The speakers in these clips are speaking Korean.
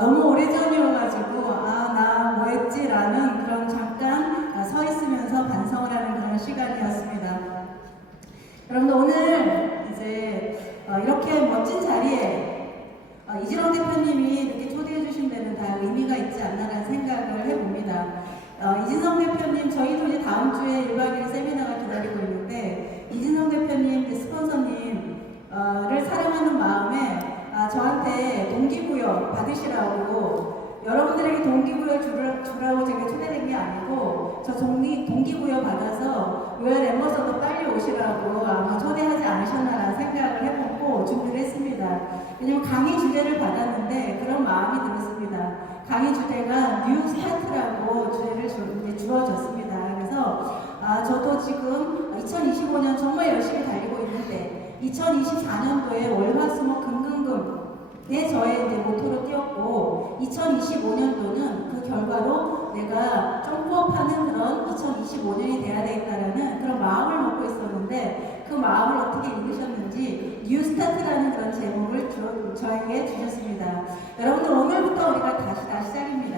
너무 오래전이어가지고 나 뭐했지라는 그런 잠깐 서 있으면서 반성을 하는 그런 시간이었습니다. 여러분 오늘 이제 이렇게 멋진 자리에 이진영 대표님이 이렇게 초대해 주신 데는 다 의미가 있지 않나라는 생각을 해봅니다. 이진성 대표님, 저희도 이제 다음 주에 1박 2일 세미나가 기다리고 있는데 이진성 대표님, 스폰서님을 사랑하는 마음에 저한테 동기부여 받으시라고, 여러분들에게 동기부여 주라고 제가 초대된 게 아니고 저 동기부여 받아서 로얄 엠버서더 빨리 오시라고 아마 초대하지 않으셨나라는 생각을 해보고 준비를 했습니다. 왜냐면 강의 주제를 받았는데 그런 마음이 들었습니다. 강의 주제가 뉴 스타트라고 주제를 주어졌습니다. 그래서 저도 지금 2025년 정말 열심히 달리고 있는데 2024년도에 월화수목 금금금에 저의 이제 모토로 띄었고 2025년도는 그 결과로 내가 점프업하는 그런 2025년이 돼야 되겠다라는 그런 마음을 먹고 있었는데 그 마음을 어떻게 읽으셨는지 뉴 스타트라는 그런 제목을 저에게 주셨습니다. 여러분들 오늘부터 우리가 다시 시작입니다.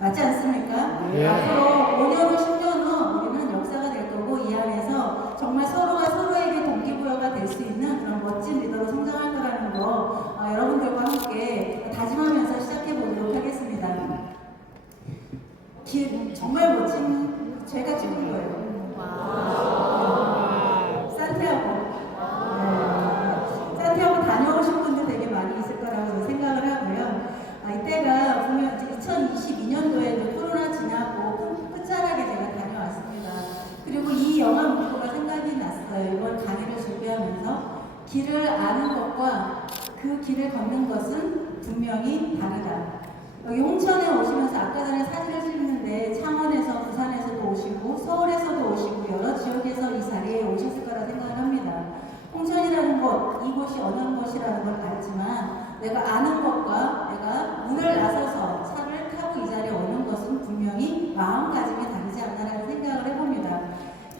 맞지 않습니까? 네. 앞으로 5년 후 10년 후 우리는 역사가 될 거고 이 안에서 정말 서로가 서로에게 동기부여가 될 수 있는 그런 멋진 리더로 성장할 거라는 거 여러분들과 함께 다짐하면서 시작해 보도록 하겠습니다. 정말 멋진 제가 찍은 거예요. 산티아고. 산티아고 다녀오신 분들 되게 많이 있을 거라고 생각을 하고요. 이때가 보면 2022년도에 코로나 지나고 끝자락에 제가 다녀왔습니다. 그리고 이 영화 문구가 생각이 났어요. 이번 강의를 준비하면서 길을 아는 것과 그 길을 걷는 것은 분명히 다르다. 여기 홍천에 오시면서 아까 전에 사진을 찍는데 창원에서, 부산에서도 오시고 서울에서도 오시고 여러 지역에서 이 자리에 오셨을 거라 생각을 합니다. 홍천이라는 곳, 이곳이 어느 곳이라는 걸 알지만 내가 아는 것과 내가 문을 나서서 차를 타고 이 자리에 오는 것은 분명히 마음가짐이 다르지 않나라는 생각을 해봅니다.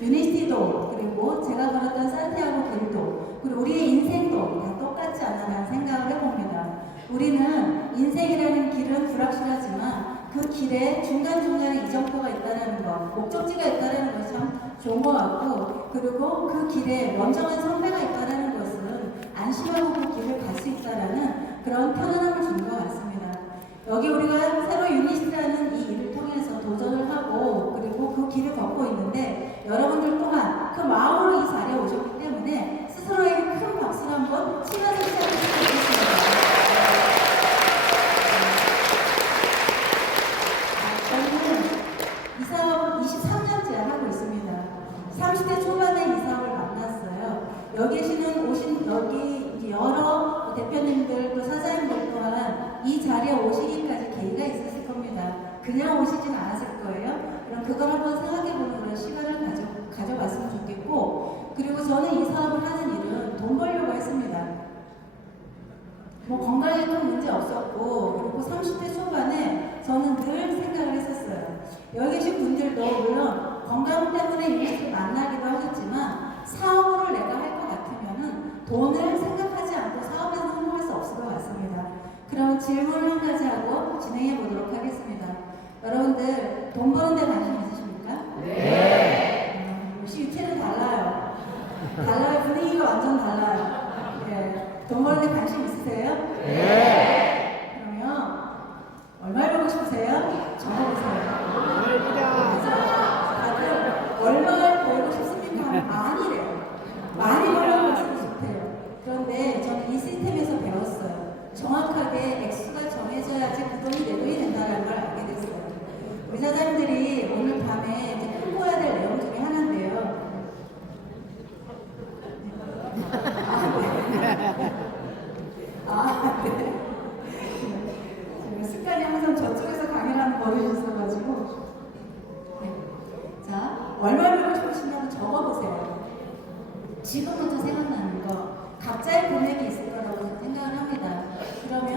유니시티도 그리고 제가 걸었던 산티아고 길도 그리고 우리의 인생도 다 똑같지 않나라는 생각을 해봅니다. 우리는 인생이라는 길은 불확실하지만 그 길에 중간중간에 이정표가 있다는 것, 목적지가 있다는 것이 참 좋은 것 같고, 그리고 그 길에 먼저 간 선배가 있다는 것은 안심하고 그 길을 갈 수 있다는 그런 편안함을 주는 것 같습니다. 여기 우리가 새로 유니시라는 이 일을 통해서 도전을 하고 그리고 그 길을 걷고 있는데 여러분들 또한 그 마음으로 이 자리에 오셨기 때문에 스스로에게 큰 박수를 한번 치면서 시작했으면 좋겠습니다. 저는 이 사업을 23년째 하고 있습니다. 30대 초반에 이 사업을 만났어요. 여기 오신 여기 여러 대표님들 또 사장님들 또한 이 자리에 오시기까지 계기가 있었을 겁니다. 그냥 오시진 않았을 거예요. 그럼 그걸 한번 생각해보는 그런 시간을 가져봤으면 좋겠고, 그리고 저는 이 사업을 하는 일은 돈 벌려고 했습니다. 건강에 큰 문제 없었고, 그리고 30대 초반에 저는 늘 생각을 했었어요. 여기 계신 분들도 물론 건강 때문에 이곳을 만나기도 하셨지만 사업을 내가 할 것 같으면은 돈을 생각하지 않고 사업에서 성공할 수 없을 것 같습니다. 그럼 질문을 한 가지 하고 진행해 보도록 하겠습니다. 여러분들 돈 버는 데 관심 있으십니까? 네. 역시 유태는 달라요. 분위기가 완전 달라요. 네. 돈 버는 데 관심 있으세요? 네. 그러면 얼마 벌고 싶으세요? 적어보세요. 다들 얼마 벌고 싶습니까? 많이래요. 많이 벌려고 쓰고 싶대요. 그런데 저는 이 시스템에서 배웠어요. 정확하게 액수가 정해져야지 그 돈이 내 돈이 된다는 걸 알게 됐어요. 우리 사장님들이 오늘 밤에 이제 공부해야 될 내용 중에 하나인데요. 네. 습관이 항상 저쪽에서 강의를 하는 버릇이 있어가지고. 자, 얼마 벌고 싶으신다고 적어보세요. 지금부터 생각나는 거. 각자의 금액이 있을 거라고 생각을 합니다. 그러면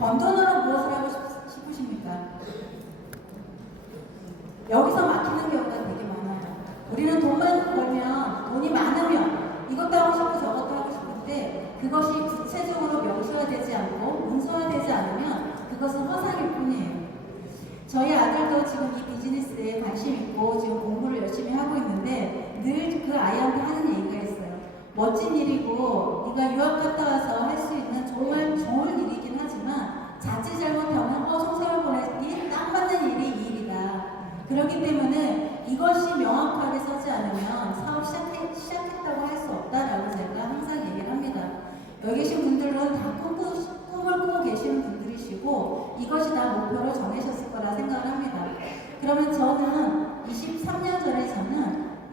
번 돈으로 무엇을 하고 싶으십니까? 여기서 막히는 경우가 되게 많아요. 우리는 돈만 벌면, 돈이 많으면 이것도 하고 싶고 저것도 하고 싶은데 그것이 구체적으로 명시화되지 않고 문서화되지 않는 그것은 허상일 뿐이에요. 저희 아들도 지금 이 비즈니스에 관심 있고 지금 공부를 열심히 하고 있는데 늘 그 아이한테 하는 얘기가 있어요. 멋진 일이고 네가 유학 갔다 와서 할 수 있는 정말 좋은 일이긴 하지만 자칫 잘못하면 성사를 보내기 딱 맞는 일이 이 일이다. 그렇기 때문에 이것이 명확하게 서지 않으면 사업 시작했다고 할 수 없다라고 제가 항상 얘기를 합니다. 여기 계신 분들은 다 꿈을 꾸고 계시는 분들이시고 이것이 다 목표로 정하셨을 거라 생각을 합니다. 그러면 저는 23년 전에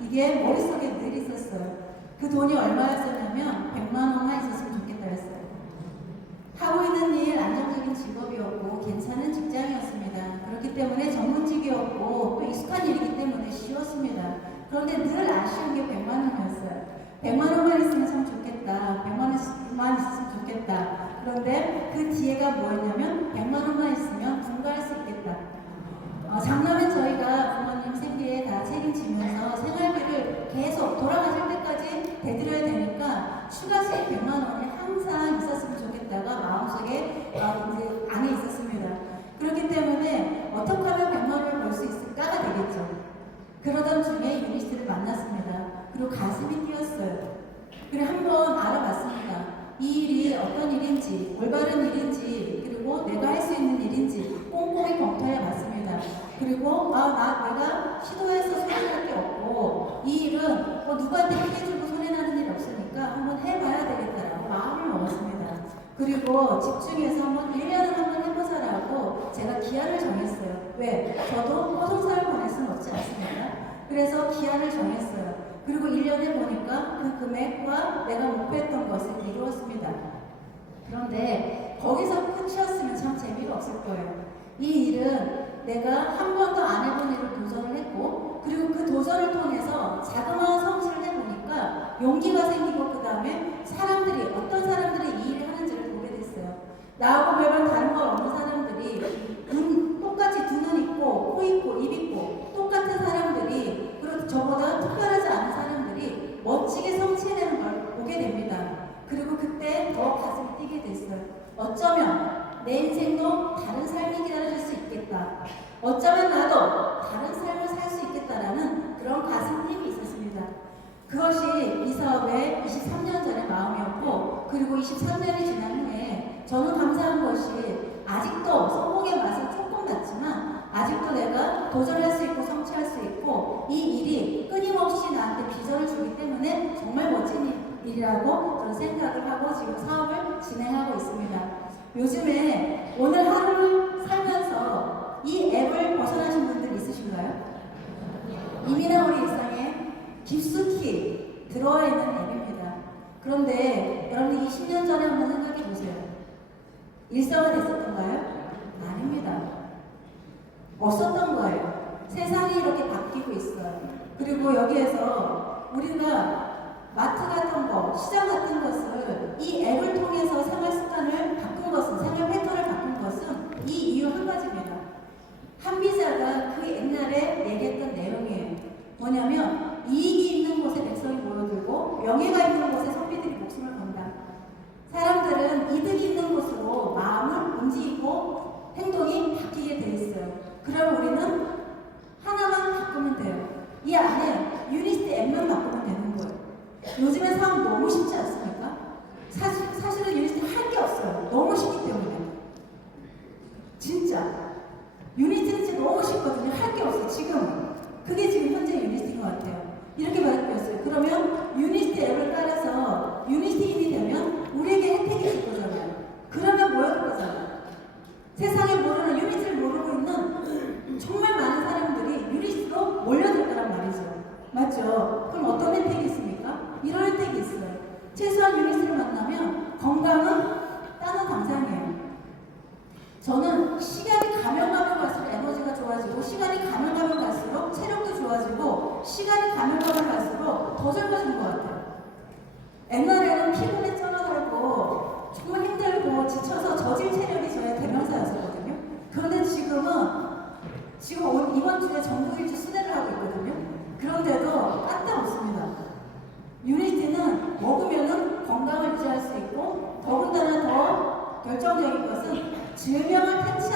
이게 머릿속에 늘 있었어요. 그 돈이 얼마였었냐면 100만 원만 있었으면 좋겠다 했어요. 하고 있는 일 안정적인 직업이었고 괜찮은 직장이었습니다. 그렇기 때문에 전문직이었고 또 익숙한 일이기 때문에 쉬웠습니다. 그런데 늘 아쉬운 게 100만 원이었어요. 100만 원만 있으면 참 좋겠다. 100만 원만 있으면 좋겠다. 그런데 그 뒤에가 뭐였냐면 100만 원만 있으면 분가할 수 있겠다. 장남은 저희가 부모님 생계에 다 책임지면서 생활비를 계속 돌아가실 때까지 대드려야 되니까 추가 수입 100만 원이 항상 있었으면 좋겠다가 마음속에 이제 안에 있었습니다. 그렇기 때문에 어떻게 하면 100만 원을 벌 수 있을까가 되겠죠. 그러던 중에 유니스트를 만났습니다. 그리고 가슴이 뛰었어요. 그리고 한번 알아봤습니다. 이 일이 어떤 일인지, 올바른 일인지, 그리고 내가 할 수 있는 일인지 꼼꼼히 검토해 봤습니다. 그리고 내가 시도해서 손해날 게 없고 이 일은 누구한테 피해주고 손해나는 일 없으니까 한번 해봐야 되겠다라고 마음을 먹었습니다. 그리고 집중해서 한번 1년을 한번 해보자라고 제가 기한을 정했어요. 왜? 저도 허송사를 보낼 수는 없지 않습니까? 그래서 기한을 정했어요. 그리고 1년 해보니까 그 금액과 내가 목표했던 것을 이루었습니다. 그런데 거기서 끝이었으면 참 재미가 없을 거예요. 이 일은 내가 한 번도 안 해본 일을 도전을 했고 그리고 그 도전을 통해서 자그마한 성취를 해보니까 용기가 생기고 그 다음에 어떤 사람들이 이 일을 하는지를 보게 됐어요. 나하고 별반 다른 거 없는 사람들이 똑같이 두 눈 있고 코 있고 입 있고 똑같은 사람들이 그리고 저보다 특별하지 않은 사람들이 멋지게 성취해내는 걸 보게 됩니다. 그리고 그때 더 가슴이 뛰게 됐어요. 어쩌면 내 인생도 다른 삶이 기다려줄 수 있겠다. 어쩌면 나도 다른 삶을 살 수 있겠다라는 그런 가슴 뛰임이 있었습니다. 그것이 이 사업의 23년 전의 마음이었고 그리고 23년이 지난 후에 저는 감사한 것이 아직도 성공의 맛을 조금 났지만 아직도 내가 도전할 수 있고 성취할 수 있고 이 일이 끊임없이 나한테 비전을 주기 때문에 정말 멋진 일이라고 저는 생각을 하고 지금 사업을 진행하고 있습니다. 요즘에 오늘 하루를 살면서 이 앱을 벗어나신 분들 있으신가요? 이미는 우리 일상에 깊숙이 들어와 있는 앱입니다. 그런데 여러분 20년 전에 한번 생각해 보세요. 일상화됐었던가요? 아닙니다. 없었던 거예요. 세상이 이렇게 바뀌고 있어요. 그리고 여기에서 우리가 마트 같은 거, 시장 같은 것을 이 앱을 통해서 생활 습관을 바꾼 것은, 생활 패턴을 바꾼 것은 이 이유 한 가지입니다. 한비자가 그 옛날에 얘기했던 내용이에요. 뭐냐면 이익이 있는 곳에 백성이 모여들고 명예가 있는 곳에 선비들이 목숨을 건다. 사람들은 이득이 있는 곳으로 마음을 움직이고 행동이 바뀌게 돼 있어요. 그럼 우리는 하나만 바꾸면 돼요. 이 안에 유니스트 앱만 바꾸면 되는 거예요. 요즘에 사업 너무 쉽지 않습니까? 사실은 유니스트 할 게 없어요. 너무 쉽기 때문에. 진짜. 유니스트는 진짜 너무 쉽거든요. 할 게 없어요. 지금. 그게 지금 현재 유니스트인 것 같아요. 이렇게 바뀌었어요. 그러면 유니스트 앱을 깔아서 유니스트인이 되면 우리에게 혜택이 줄 거잖아요. 그러면 모여들 거잖아요. 세상에 모르는 유니스트를 모르고 있는 정말 많은 사람들이 유니스트로 몰려들 거란 말이죠. 맞죠? 그럼 어떤 혜택이 있습니까? 이런 혜택이 있어요. 최소한 유니스트를 만나면 건강은 따는 당상이에요. 저는 시간이 가면 갈수록 에너지가 좋아지고 시간이 가면 갈수록 체력도 좋아지고 시간이 가면 갈수록 더 젊어지는 것 같아요. 옛날에는 피곤에 쩔어들고 정말 힘들고 지쳐서 저질 체력이 저의 대명사였었거든요. 그런데 지금 이번 주에 전국 일주 순회를 하고 있거든요. 그런데도 까딱없습니다. 유니스트는 먹으면은 건강을 유지할 수 있고 더군다나 더 결정적인 것은 질병을 퇴치할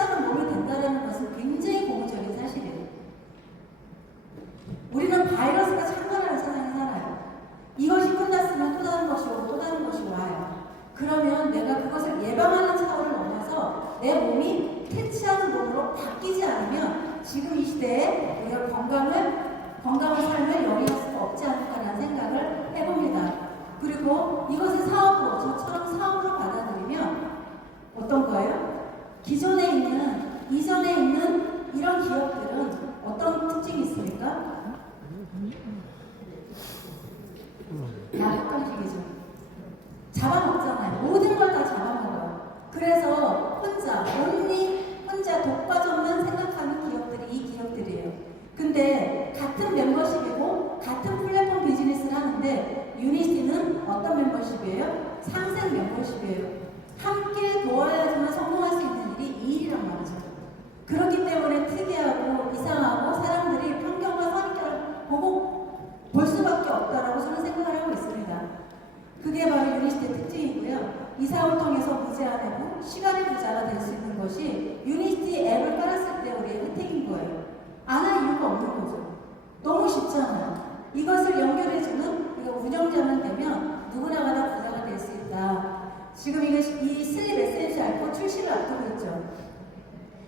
내 몸이 퇴치하는 몸으로 바뀌지 않으면 지금 이 시대에 우리가 건강한 삶을 영위할 수가 없지 않을까라는 생각을 해봅니다. 그리고 이것을 사업으로, 저처럼 사업으로 받아들이면 어떤 거예요? 이전에 있는 이런 기업들은 어떤 특징이 있습니까? 약간식이죠. 잡아먹잖아요. 모든 걸 다 잡아먹어요. 그래서 혼자 독과점만 생각하는 기업들이 이 기업들이에요. 근데 같은 멤버십이고 같은 플랫폼 비즈니스를 하는데 유니티는 어떤 멤버십이에요? 상생 멤버십이에요. 함께 도와야지만 성공할 수 있는 일이 이 일이란 말이죠. 그렇기 때문에 특이하고 이상하고 사람들이 편견과 선입견을 보고 볼 수밖에 없다라고 저는 생각을 하고 있습니다. 그게 바로 유니티의 특징이고요. 이 사업을 통해서 무제한하고 시간의 부자가 될 수 있는 것이 유니티 앱을 깔았을 때 우리의 혜택인 거예요. 안 할 이유가 없는 거죠. 너무 쉽잖아요. 이것을 연결해주는 우리가 운영자만 되면 누구나가 다 부자가 될 수 있다. 지금 이 슬립 에센셜 알코 출시를 앞두고 있죠.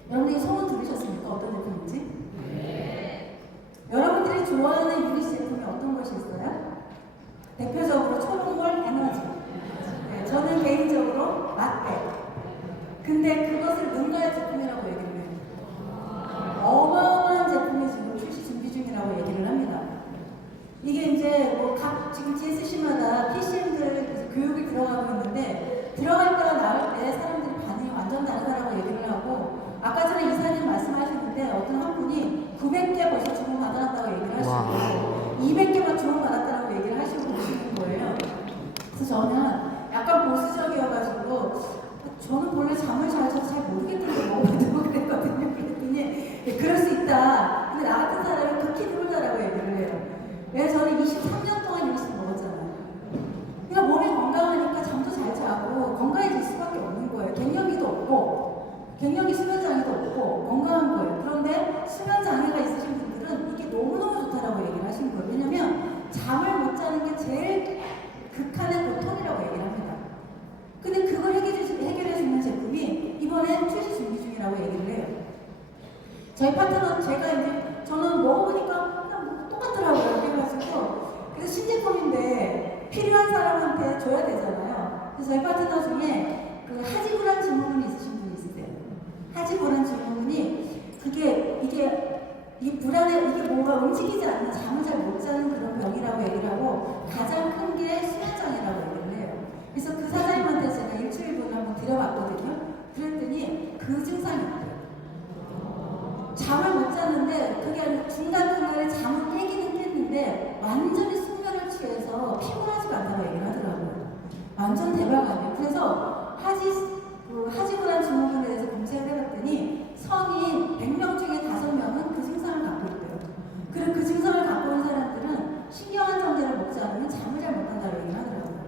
여러분들이 소문 들으셨습니까? 어떤 제품인지? 네. 여러분들이 좋아하는 유니티 제품이 어떤 것이 있어요? 대표적으로 초록몰 에너지. 네, 저는 개인적으로 라떼. 근데 그것을 능가할 제품이라고 얘기를 해요. 어마어마한 제품이 지금 출시 준비 중이라고 얘기를 합니다. 이게 이제 지금 GSC마다 PCM들 교육이 들어가고 있는데 들어갈 때와 나올 때 사람들이 반응이 완전 다르다라고 얘기를 하고 아까 전에 이사님 말씀하셨는데 어떤 한 분이 900개 벌써 주문 받아놨다고 얘기를 하시고 200개만 주문 받았다고 얘기를 하시고 오시는 거예요. 그래서 저는 약간 보수적이어가지고 저는 원래 잠을 잘 모르겠는데 먹어도 그랬거든요. 그랬더니 그럴 수 있다. 근데 나 같은 사람이 극히 드물다라고 얘기를 해요. 왜 저는 23년 동안 유니스를 먹었잖아요. 그러니까 몸이 건강하니까 잠도 잘 자고 건강해질 수밖에 없는 거예요. 갱년기 수면장애도 없고 건강한 거예요. 그런데 수면장애가 있으신 분들은 이게 너무너무 좋다라고 얘기를 하시는 거예요. 왜냐면 잠을 못 자는 게 제일 극한의 고통이라고 얘기를 합니다. 근데 그걸 해결해주는 제품이 이번에 출시 준비 중이라고 얘기를 해요. 저희 파트너, 저는 먹어보니까 그냥 똑같더라고요. 그래가지고, 그래서 신제품인데 필요한 사람한테 줘야 되잖아요. 그래서 저희 파트너 중에 그 하지불안 증후군이 있으신 분이 있으세요. 하지불안 증후군이 이게 불안해, 이게 뭔가 움직이지 않는 잠을 잘 못 자는 그런 병이라고 얘기를 하고 가장 큰 게 수면장애라고 얘기를 해요. 그래서 그 사장님한테 제가 일주일분을 한번 드려봤거든요. 그랬더니 그 증상이 없대요. 잠을 못 잤는데 그게 중간중간에 잠을 깨기는 깼는데 완전히 숙면을 취해서 피곤하지가 않다고 얘기를 하더라고요. 완전 대박 아니에요. 그래서 하지불안 증후군에 대해서 검색을 해봤더니 성인 100명 중에 5명은 그 증상을 갖고 있대요. 그리고 그 증상을 갖고 있는 사람들은 신경안정제를 먹지 않으면 잠을 잘 못 잔다고 얘기를 하더라고요.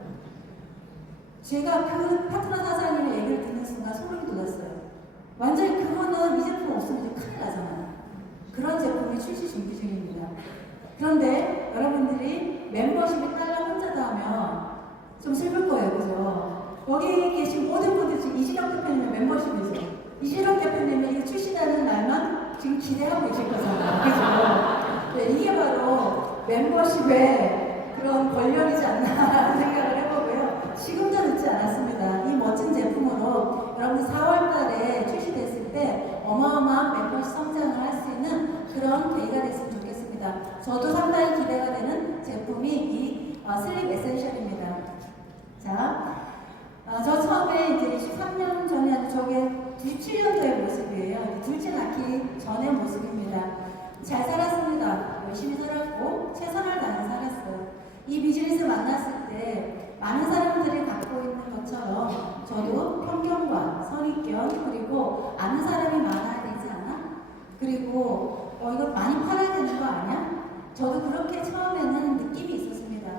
제가 그 파트너 사장님의 얘기를 듣는 순간 소름이 돋았어요. 완전히 그거는 이 제품 없으면 이제 큰일 나잖아요. 그런 제품이 출시 준비 중입니다. 그런데 여러분들이 멤버십이 딸랑 혼자다 하면 좀 슬플 거예요. 그죠? 여기 계신 모든 분들 지금 이진혁 대표님의 멤버십이죠. 이진혁 대표님이 이거 출시되는 날만 지금 기대하고 계실 거잖아요. 그죠? 네, 이게 바로 멤버십의 그런 권력이지 않나 생각을 해보고요. 지금도 늦지 않았습니다. 이 멋진 제품으로 여러분 4월 달에 출시됐을 때 어마어마한 멤버십 성장을 할 수 있는 그런 계기가 됐으면 좋겠습니다. 저도 상당히 기대가 되는 제품이 이 슬립 에센셜입니다. 자, 저 처음에 이제 23년 전에 아주 저게 97년도의 모습이에요. 둘째 낳기 전의 모습입니다. 잘 살았습니다. 열심히 살았고 최선을 다해 살았어요. 이 비즈니스 만났을 때 많은 사람들이 갖고 있는 것처럼 저도 편견과 선입견 그리고 아는 사람이 많아야 되지 않아? 그리고 이거 많이 팔아야 되는 거 아니야? 저도 그렇게 처음에는 느낌이 있었습니다.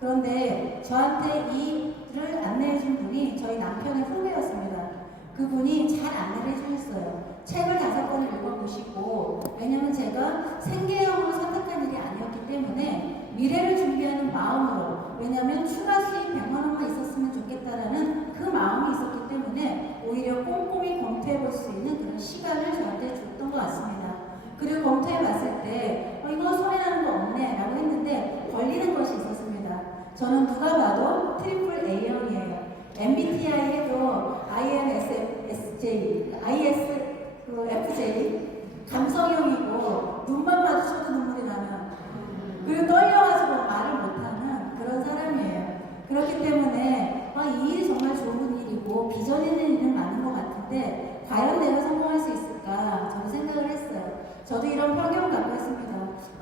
그런데 저한테 이 일을 안내해 준 분이 저희 남편의 후배였습니다. 그분이 잘 안내를 해주셨어요. 책을 5권을 읽어보시고, 왜냐면 제가 생계형으로 선택한 일이 아니었기 때문에 미래를 준비하는 마음으로, 왜냐면 추가 수입 100만 원만 있었으면 좋겠다라는 그 마음이 있었기 때문에 오히려 꼼꼼히 검토해 볼 수 있는 그런 시간을 저한테 줬던 것 같습니다. 그리고 검토해 봤을 때 이거 소리 나는 거 없네 라고 했는데 걸리는 것이 있었습니다. 저는 누가 봐도 트리플 A형이에요. MBTI에도 INFJ, ISFJ 감성형이고 눈만 마주쳐도 눈물이 나는, 그리고 떨려가지고 말을 못하는 그런 사람이에요. 그렇기 때문에 이 일이 정말 좋은 일이고 비전 있는 일은 많은 것 같은데 과연 내가 성공할 수 있을까 저는 생각을 했어요. 저도 이런 편견을 갖고 있습니다.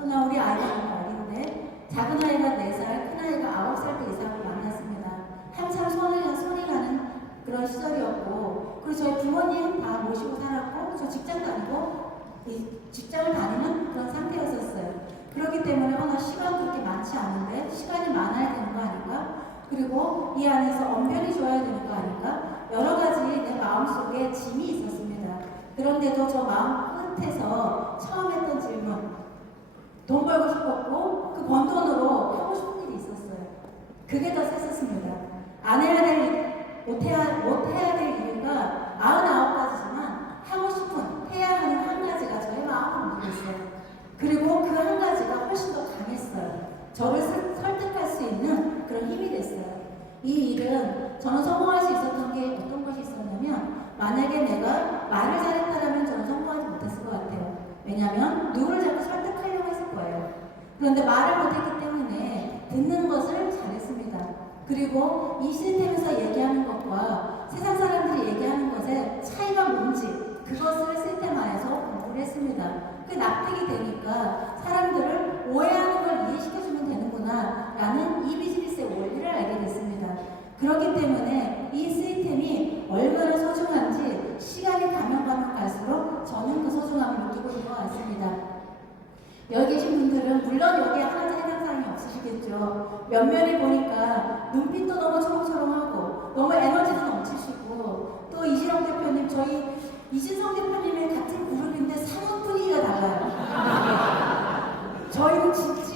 나 우리 아이가 너무 어린데, 작은 아이가 4살, 큰 아이가 9살 때 이상을 만났습니다. 한참 손이 가는 그런 시절이었고, 그리고 저희 부모님 다 모시고 살았고, 저 직장 다니고, 직장을 다니는 그런 상태였었어요. 그렇기 때문에 나 시간 그렇게 많지 않은데 시간이 많아야 되는 거 아닌가? 그리고 이 안에서 언변이 좋아야 되는 거 아닌가? 여러 가지 내 마음속에 짐이 있었습니다. 그런데도 저 마음 끝에서 처음 했던 질문, 돈 벌고 싶었고 그 번 돈으로 하고 싶은 일이 있었어요. 그게 더 셌었습니다. 안 해야 될 일, 못 해야 될 이유가 99가지지만 하고 싶은, 해야 하는 한 가지가 저의 마음을 움직였어요. 그리고 그 한 가지가 훨씬 더 강했어요. 저를 설득할 수 있는 그런 힘이 됐어요. 이 일은 저는 성공할 수 있었던 게 어떤 것이 있었냐면, 만약에 내가 말을 잘했다면 저는 성공하지 못했을 것 같아요. 왜냐하면 누구를 자꾸 설득하려고 했을 거예요. 그런데 말을 못했기 때문에 듣는 것을 잘했습니다. 그리고 이 시스템에서 얘기하는 것과 세상 사람들이 얘기하는 것의 차이가 뭔지 그것을 시스템 안에서 공부를 했습니다. 그 납득이 되니까 사람들을 오해하는 걸 이해시켜주면 되는구나 라는 이 비즈니스의 원리를 알게 됐습니다. 그렇기 때문에 이 시스템이 얼마나 소중한지 시간이 가면 갈수록 저는 그 소중함을 느끼고 있는 것 같습니다. 여기 계신 분들은 물론 여기에 하나도 해당 사항이 없으시겠죠. 몇몇이 보니까 눈빛도 너무 초롱초롱하고 너무 에너지도 넘치시고, 또 이진영 대표님, 저희 이진성 대표님의 같은 그룹인데 사뭇 분위기가 달라요. 저희는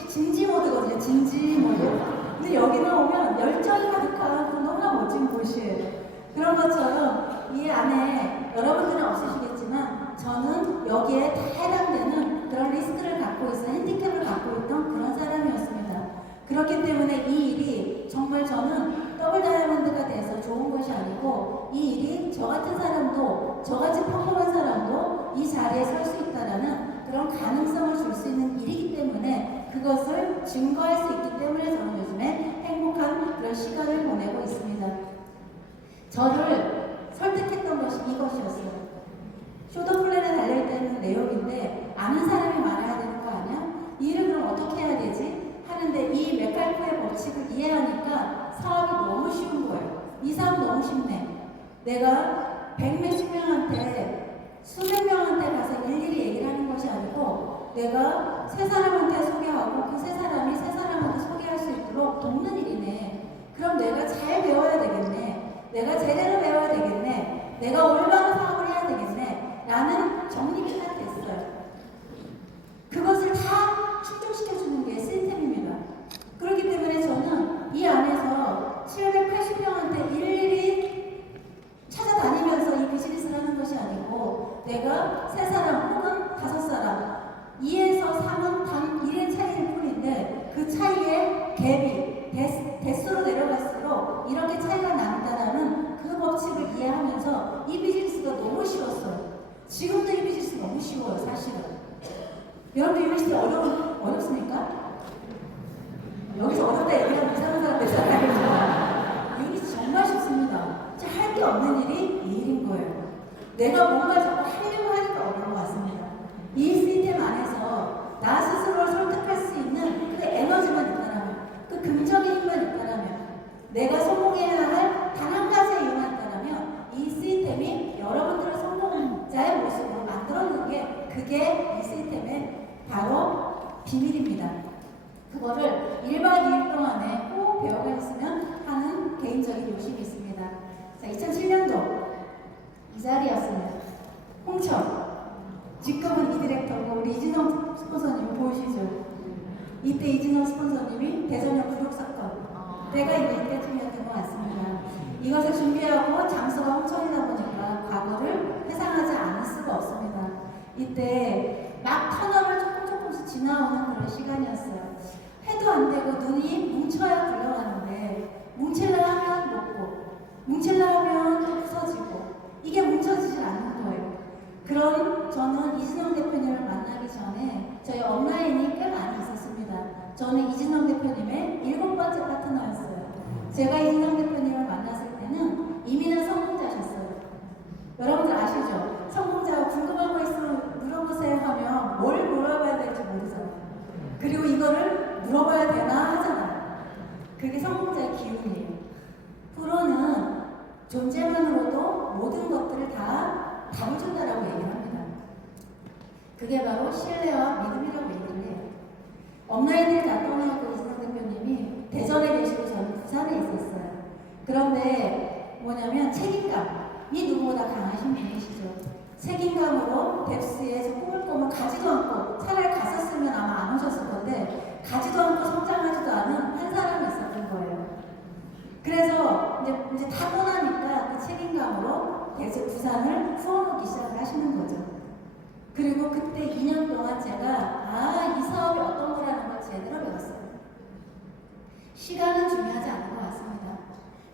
진지 모드거든요. 진지 모드. 근데 여기 나오면 열정이 가득한 그런 너무나 멋진 곳이에요. 그런 것처럼 이 안에 여러분들은 없으시겠지만 저는 여기에 다 해당되는 그런 리스크를 갖고 있어, 핸디캡을 갖고 있던 그런 사람이었습니다. 그렇기 때문에 이 일이 정말 저는 더블 다이아몬드가 돼서 좋은 것이 아니고, 이 일이 저 같은 사람도, 저같이 평범한 사람도 이 자리에 설 수 있다라는 그런 가능성을 줄 수 있는 일이기 때문에, 그것을 증거할 수 있기 때문에 저는 요즘에 행복한 그런 시간을 보내고 있습니다. 저를 설득했던 것이 이것이었어요. 쇼더 플랜에 달려있다는 내용인데 아는 사람이 많아야 되는 거 아니야? 이 일을 그럼 어떻게 해야 되지? 하는데 이 맥칼프의 법칙을 이해하니까 사업이 너무 쉬운 거예요. 이 사업 너무 쉽네. 내가 100몇십 명한테, 수백 명한테 가서 일일이 얘기를 하는 것이 아니고, 내가 세 사람한테 소개하고 그 세 사람이 세 사람한테 소개할 수 있도록 돕는 일이네. 그럼 내가 잘 배워야 되겠네. 내가 제대로 배워야 되겠네. 내가 올바른 사업을 해야 되겠네. 라는 정립이 딱 됐어요. 그것을 다 충족시켜주는 게 시스템입니다. 그렇기 때문에 저는 이 안에서 780명한테 일일이 찾아다니면서 이 비즈니스를 하는 것이 아니고, 내가 세 사람 혹은 5사람, 2에서 3은 단 1의 차이일 뿐인데 그 차이의 갭이 대수로 내려갈수록 이렇게 차이가 난다라는 그 법칙을 이해하면서 이 비즈니스가 너무 쉬웠어요. 지금도 이 비즈니스 너무 쉬워요, 사실은. 여러분들 유니스트 어렵습니까? 여기서 어렵다 얘기하면 이상한 사람 되잖아요. 유니스트 정말 쉽습니다. 할 게 없는 일이 이 일인 거예요. 내가 뭔가 자꾸 하려고 하니까 어려운 것 같습니다. 이 시스템 안에서 나 스스로를 설득할 수 있는 그 에너지만 있다라면, 그 긍정의 힘만 있다라면, 내가 성공해야 할 단 한 가지의 이유만 있다라면 이 시스템이 여러분들을 성공자의 모습으로 만들어내는 게, 그게 이 시스템의 바로 비밀입니다. 그거를 1박 2일 동안에 꼭 배워갔으면 하는 개인적인 욕심이 있습니다. 자, 2007년도 이 자리였습니다. 홍천. 직급은 이 디렉터고 우리 이진성 스폰서님 보이시죠? 이때 이진성 스폰서님이 대전역 구독 사건 때가 이때쯤이었던 것 같습니다. 이것을 준비하고 장소가 홍천이다 보니까 과거를 회사 생각했어요. 해도 안 되고 눈이 뭉쳐야 굴러가는데 뭉칠라 하면 먹고 뭉칠라 하면 또 부서지고 이게 뭉쳐지질 않는 거예요. 그런 저는 이진영 대표님을 만나기 전에 저희 온라인이 꽤 많이 있었습니다. 저는 이진영 대표님의 7번째 파트너였어요. 제가 이진영 대표님을 만났을 때는 이민은 성공자셨어요. 여러분들 아시죠? 성공자가 궁금한 거 있으면 물어보세요 하면 뭘 물어봐야 될지 모르잖아요. 그리고 이거를 물어봐야 되나 하잖아요. 그게 성공자의 기운이에요. 프로는 존재만으로도 모든 것들을 다 답을 준다라고 얘기를 합니다. 그게 바로 신뢰와 믿음이라고 얘기를 해요. 엄나이들이 다 떠나고 이진영 대표님이 대전에 계시고 저는 부산에 있었어요. 그런데 뭐냐면 책임감이 누구보다 강하신 분이시죠. 책임감으로 뎁스에서 꿈을 꾸면 가지도 않고 차라리 갔었으면 아마 안 오셨을 건데 가지도 않고 성장하지도 않은 한 사람이 있었던 거예요. 그래서 이제 타고 나니까 그 책임감으로 대전 부산을 풀어놓기 시작을 하시는 거죠. 그리고 그때 2년 동안 제가 이 사업이 어떤 거라는 걸 제대로 배웠어요. 시간은 중요하지 않은 것 같습니다.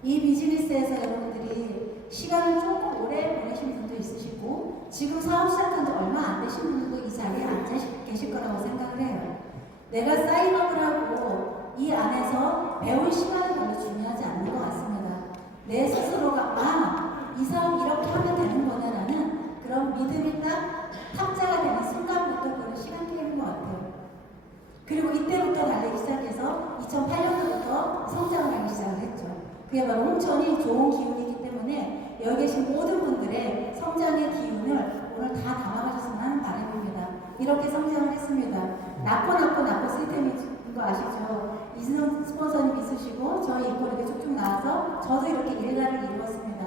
이 비즈니스에서 여러분들이 시간을 조금 오래 보내신 분도 있으시고 지금 사업 시작한 지 얼마 안 되신 분들도 이 자리에 앉아 계실 거라고 생각을 해요. 내가 사인업을 하고 이 안에서 배운 시간은 별로 중요하지 않는 것 같습니다. 내 스스로가 이 사업 이렇게 하면 되는 거네라는 그런 믿음이 딱 탑재가 되는 순간부터 그런 시간 게임인 것 같아요. 그리고 이때부터 달리기 시작해서 2008년도부터 성장을 하기 시작을 했죠. 그게 바로 홍천이 좋은 기운이기 때문에 여기 계신 모든 분들의 성장의 기운을 오늘 다 담아가셨으면 하는 바람입니다. 이렇게 성장을 했습니다. 낳고 시스템인 거 아시죠? 이진영 스폰서님 있으시고 저희 있고 이렇게 쭉쭉 나와서 저도 이렇게 일가를 이루었습니다.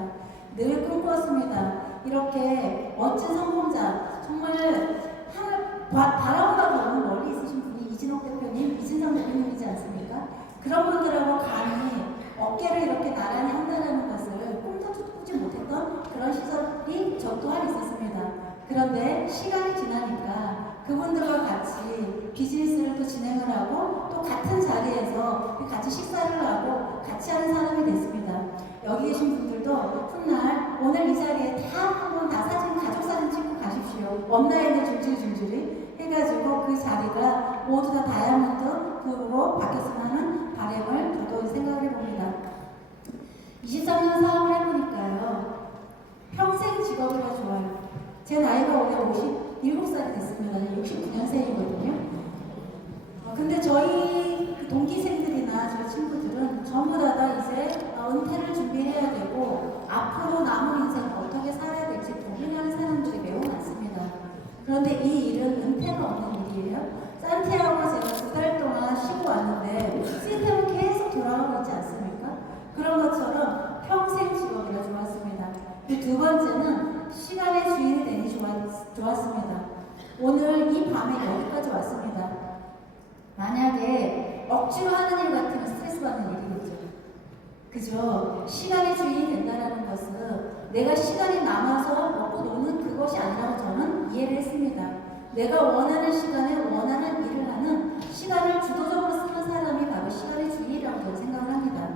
늘 꿈꿨습니다. 이렇게 멋진 성공자, 정말 하늘 바라보다 보면 멀리 있으신 분이 이진옥 대표님, 이진성 대표님이지 않습니까? 그런 분들하고 감히 어깨를 이렇게 나란히 한다는 것을 꿈도 꾸지 못했던 그런 시절이 저 또한 있었습니다. 그런데 시간이 지나니까 그분들과 같이 비즈니스를 또 진행을 하고 또 같은 자리에서 같이 식사를 하고 같이 하는 사람이 됐습니다. 여기 계신 분들도 훗날 오늘 이 자리에 다 한번 다 가족 사진 찍고 가십시오. 원나잇을 줄줄줄줄이 해가지고 그 자리가 모두 다 다이아몬드로 바뀌었으면 하는 바람을 저도 생각을 해봅니다. 23년 사업을 해보니까요. 평생 직업이라 좋아요. 제 나이가 올해 57살이 됐습니다. 69년생이거든요. 근데 저희 동기생들이나 저희 친구들은 전부 다 이제 은퇴를 준비해야 되고 앞으로 남은 인생 어떻게 살아야 될지 고민하는 사람들이 매우 많습니다. 그런데 이 일은 은퇴가 없는 일이에요. 산티아고 제가 2달 동안 쉬고 왔는데 시스템은 계속 돌아가고 있지 않습니까? 그런 것처럼 평생 직업이라 좋았습니다. 두 번째는 시간의 주인이 되니 좋았습니다. 오늘 이 밤에 여기까지 왔습니다. 만약에 억지로 하는 일 같으면 스트레스 받는 일이겠죠. 그죠? 시간의 주인이 된다는 것은 내가 시간이 남아서 먹고 노는 그것이 아니라고 저는 이해를 했습니다. 내가 원하는 시간에 원하는 일을 하는 시간을 주도적으로 쓰는 사람이 바로 시간의 주인이라고 저는 생각을 합니다.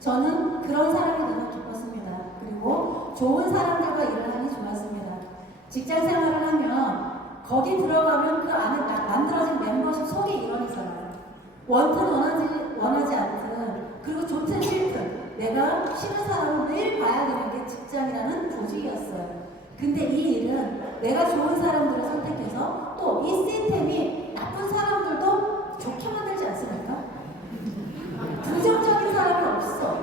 저는 그런 사람이 너무 기뻤습니다. 그리고 좋은 사람들과 일을 하니 좋았습니다. 직장 생활을 하면 거기 들어가면 그 안에 만들어진 멤버십 속에 이론이잖아요. 원튼 원하지 않든 그리고 좋든 싫든 내가 싫은 사람을 매일 봐야 되는 게 직장이라는 조직이었어요. 근데 이 일은 내가 좋은 사람들을 선택해서 또 이 시스템이 나쁜 사람들도 좋게 만들지 않습니까? 부정적인 사람이 없어.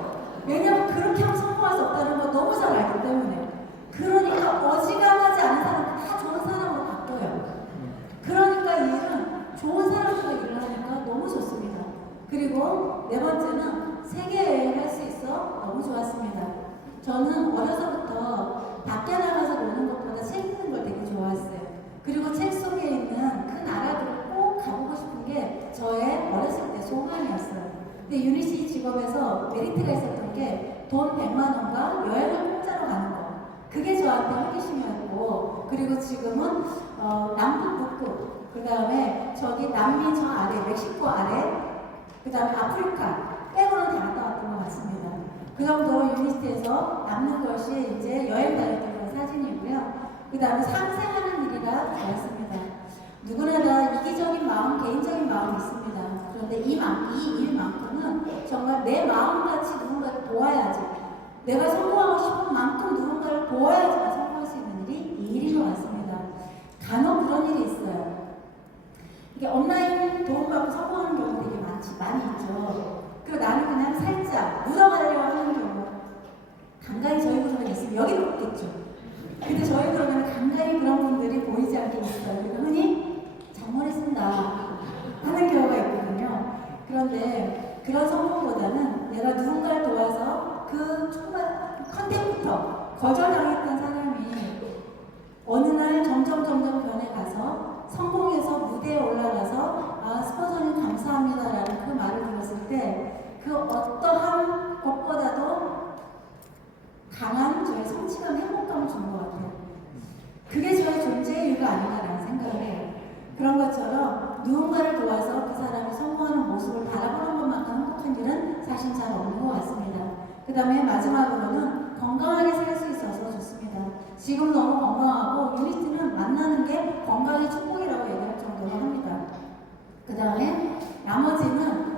왜냐면 그렇게 하면 성공할 수 없다는 걸 너무 잘 알기 때문에. 그러니까 어지간하지 않은 사람은 다 좋은 사람으로 바뀌어요. 그러니까 이 일은 좋은 사람들과 일을 하니까 너무 좋습니다. 그리고 네 번째는 세계 여행을 할 수 있어 너무 좋았습니다. 저는 어려서부터 밖에 나가서 노는 것보다 책 읽는 걸 되게 좋아했어요. 그리고 책 속에 있는 그 나라들을 꼭 가보고 싶은 게 저의 어렸을 때 소망이었어요. 근데 유니시 직업에서 메리트가 있었던 게 돈 100만 원과 여행을 공짜로 가는 거. 그게 저한테 호기심이었고, 그리고 지금은 남북 북극 그 다음에 저기 남미 저 아래, 멕시코 아래, 그 다음에 아프리카 빼고는 다 갔다 왔던 것 같습니다. 그 정도 유니스트에서 남는 것이 이제 여행 다녔던 그런 사진이고요. 그 다음에 상생하는 일이라 되었습니다. 누구나 다 이기적인 마음, 개인적인 마음이 있습니다. 그런데 이 일만큼은 정말 내 마음같이 누군가를 도와야지, 내가 성공하고 싶은 만큼 누군가를 도와야지만 성공할 수 있는 일이 이 일인 것 같습니다. 간혹 그런 일이 있어요. 이게 온라인 도움받고 성공하는 경우 되게 많이 있죠. 그리고 나는 그냥 살짝 묻어가려고 하는 경우, 간간히 저희 그룹에 있으면 여기는 없겠죠. 근데 저희 그룹에는 간간히 그런 분들이 보이지 않게 있어요. 그러니까 흔히 잔머리 쓴다 하는 경우가 있거든요. 그런데 그런 성공보다는 내가 누군가를 도와서 그 정말 컨택부터 거절당했던 사람이 어느 날 점점 변해가서 성공해서 무대에 올라가서 아, 스폰서님 감사합니다라는 그 말을 들었을 때 그 어떠한 것보다도 강한 저의 성취감, 행복감을 준 것 같아요. 그게 저의 존재의 이유가 아닌가라는 생각을 해요. 그런 것처럼 누군가를 도와서 그 사람이 성공하는 모습을 바라보는 것만큼 행복한 일은 사실 잘 없는 것 같습니다. 그 다음에 마지막으로는 건강하게 살 수 있어서 좋습니다. 지금 너무 건강하고 유니스트는 만나는 게 건강의 축복이라고 얘기할 정도로 합니다. 그 다음에 나머지는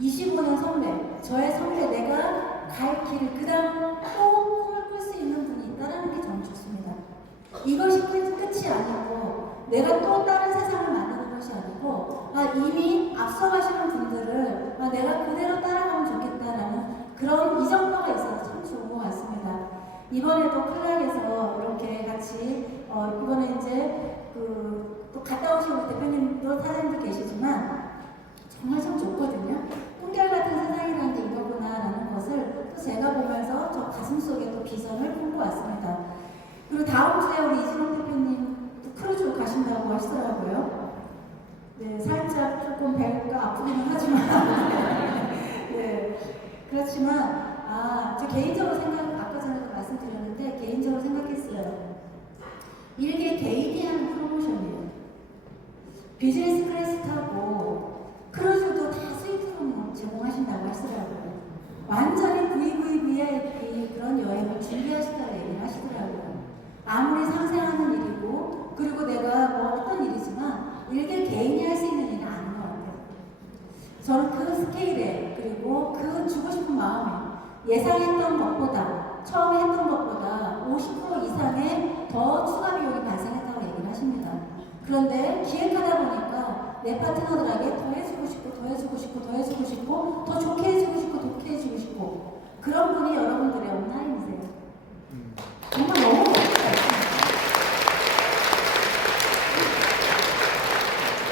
25년 선배, 저의 선배, 내가 갈 길을 그 다음 또 꿈을 꿀 수 있는 분이 있다는 게 저는 좋습니다. 이것이 끝이 아니고 내가 또 다른 세상을 만드는 것이 아니고 이미 앞서가시는 분들을 내가 그대로 따라가면 좋겠다라는 그런 이정표가 있어서 참 좋은 것 같습니다. 이번에도 클락에서 이렇게 같이 이번에 이제 또 갔다 오신 우리 대표님도 사장님도 계시지만 정말 참 좋거든요. 꿈결 같은 세상이라는 게 이거구나라는 것을 또 제가 보면서 저 가슴속에 또 비전을 품고 왔습니다. 그리고 다음 주에 우리 이진홍 대표님 또 크루즈 가신다고 하시더라고요. 네, 살짝 조금 배가 아프기는 하지만 네, 그렇지만 저 개인적으로 아까 전에도 말씀드렸는데 개인적으로 생각했어요. 이게 개인이 하는 프로모션이에요. 비즈니스 클래스 타고 크루즈도 다 수익으로 제공하신다고 하시더라고요. 완전히 VVVIP 그런 여행을 준비하시다고 얘기를 하시더라고요. 아무리 상생하는 일이고 그리고 내가 뭐 어떤 일이지만 일개 개인이 할 수 있는 일은 아닌 것 같아요. 저는 그 스케일에 그리고 그 주고 싶은 마음에 예상했던 것보다 처음에 했던 것보다 50% 이상의 더 추가 비용이 발생했다고 얘기를 하십니다. 그런데 기획하다 보니까 내 파트너들에게 더 해주고 싶고 더 좋게 해주고 싶고 그런 분이 여러분들의 온라인이세요. 정말 너무 멋있어요.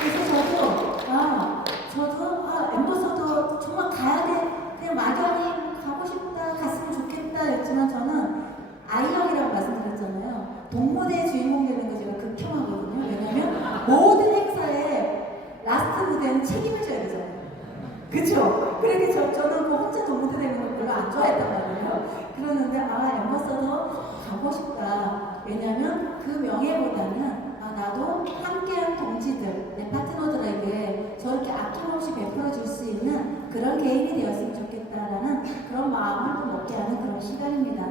그래서 저도 엠버서더 정말 가야 돼. 그냥 막연히 가고 싶다, 갔으면 좋겠다 했지만 저는 아이형이라고 말씀드렸잖아요. 동무대의 주인공 되는 거 제가 극혐하거든요. 왜냐면 모든 행사에 라스트 무대는 책임을 져야 되잖아요. 그쵸? 그러니까 저는 뭐 혼자 동무대 되는 걸 별로 안 좋아했단 말이에요. 그러는데 엠버서더 가고 싶다. 왜냐면 그 명예보다는 나도 함께한 동지들, 내 파트너들에게 저렇게 아낌없이 베풀어줄 수 있는 그런 개인이 되었으면 좋겠다라는 그런 마음을 또 먹게 하는 그런 시간입니다.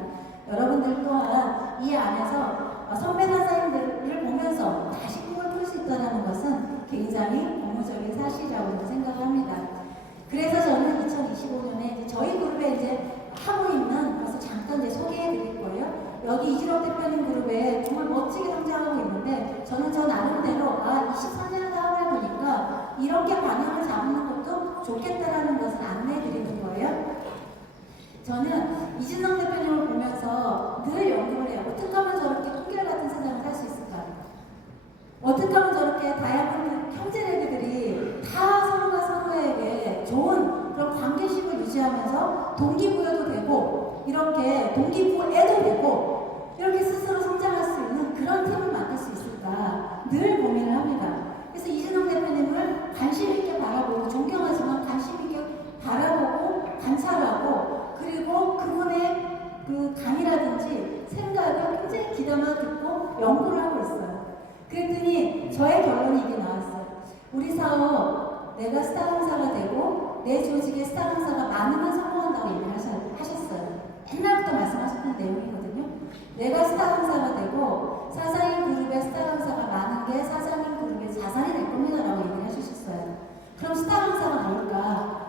여러분들 또한 이 안에서 선배 사장님들을 보면서 다시 꿈을 꿀 수 있다는 것은 굉장히 고무적인 사실이라고 생각합니다. 그래서 저는 2025년에 저희 그룹에 이제 하고 있는 것을 잠깐 이제 소개해 드릴 거예요. 여기 이진호 대표님 그룹에 정말 멋지게 성장하고 있는데 저는 저 나름대로 24년을 하다 보니까 이렇게 방향을 잡는 것도 좋겠다라는 것을 안내해 드리는 거예요. 저는 이진호 대표님을 보면서 늘 연구를 해요. 어떻게 하면 저렇게 꿈결 같은 세상을 살 수 있을까? 어떻게 하면 저렇게 다양한 형제들끼리 다 서로가 서로에게 좋은 그런 관계식을 유지하면서 동기부여도 되고 이렇게 동기부애도 되고 이렇게 스스로 성장할 수 있는 그런 팀을 만들 수 있을까 늘 고민을 합니다. 그래서 이진홍 대표님을 관심 있게 바라보고 존경하지만 관심 있게 바라보고 관찰하고 그리고 그분의 그 강의라든지 생각을 굉장히 귀담아 듣고 연구를 하고 있어요. 그랬더니 저의 결론이 이게 나와요. 사업 내가 스타 강사가 되고 내 조직의 스타 강사가 많으면 성공한다고 얘기를 하셨어요. 옛날부터 말씀하셨던 내용이거든요. 내가 스타 강사가 되고 사장님 그룹의 스타 강사가 많은 게 사장님 그룹의 자산이 될 겁니다 라고 얘기를 해주셨어요. 그럼 스타 강사가 뭘까?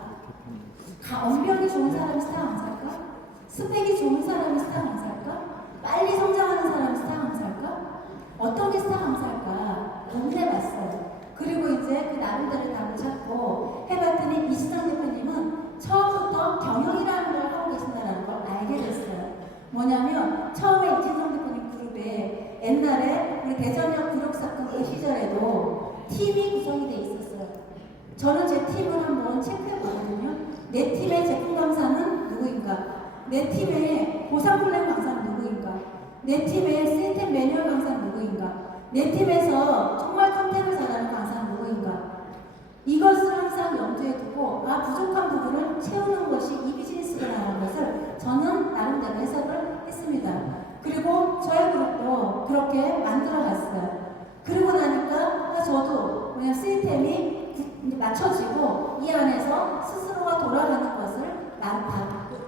언변이 좋은 사람이 스타 강사일까? 스펙이 좋은 사람이 스타 강사일까? 빨리 성장하는 사람이 스타 강사일까? 어떤 게 스타 강사일까? 고민해봤어요. 그리고 이제 그 나름대로 답을 찾고 해봤더니 이시장 대표님은 처음부터 경영이라는 걸 하고 계신다는 걸 알게 됐어요. 뭐냐면 처음에 이진성 대표님 그룹에 옛날에 우리 대전역 구력 사건 그 시절에도 팀이 구성이 돼 있었어요. 저는 제 팀을 한번 체크해보거든요. 내 팀의 제품 강사는 누구인가? 내 팀의 보상 플랜 강사는 누구인가? 내 팀의 시스템 매뉴얼 강사는 누구인가? 내 팀에서 정말 컨텐츠를 잘하는 강사는 누구인가? 이것을 항상 염두에 두고 부족한 부분을 채우는 것이 이 비즈니스라는 것을 저는 나름대로 해석을 했습니다. 그리고 저의 그룹도 그렇게 만들어갔어요. 그리고 나니까 저도 그냥 시스템이 맞춰지고 이 안에서 스스로가 돌아가는 것을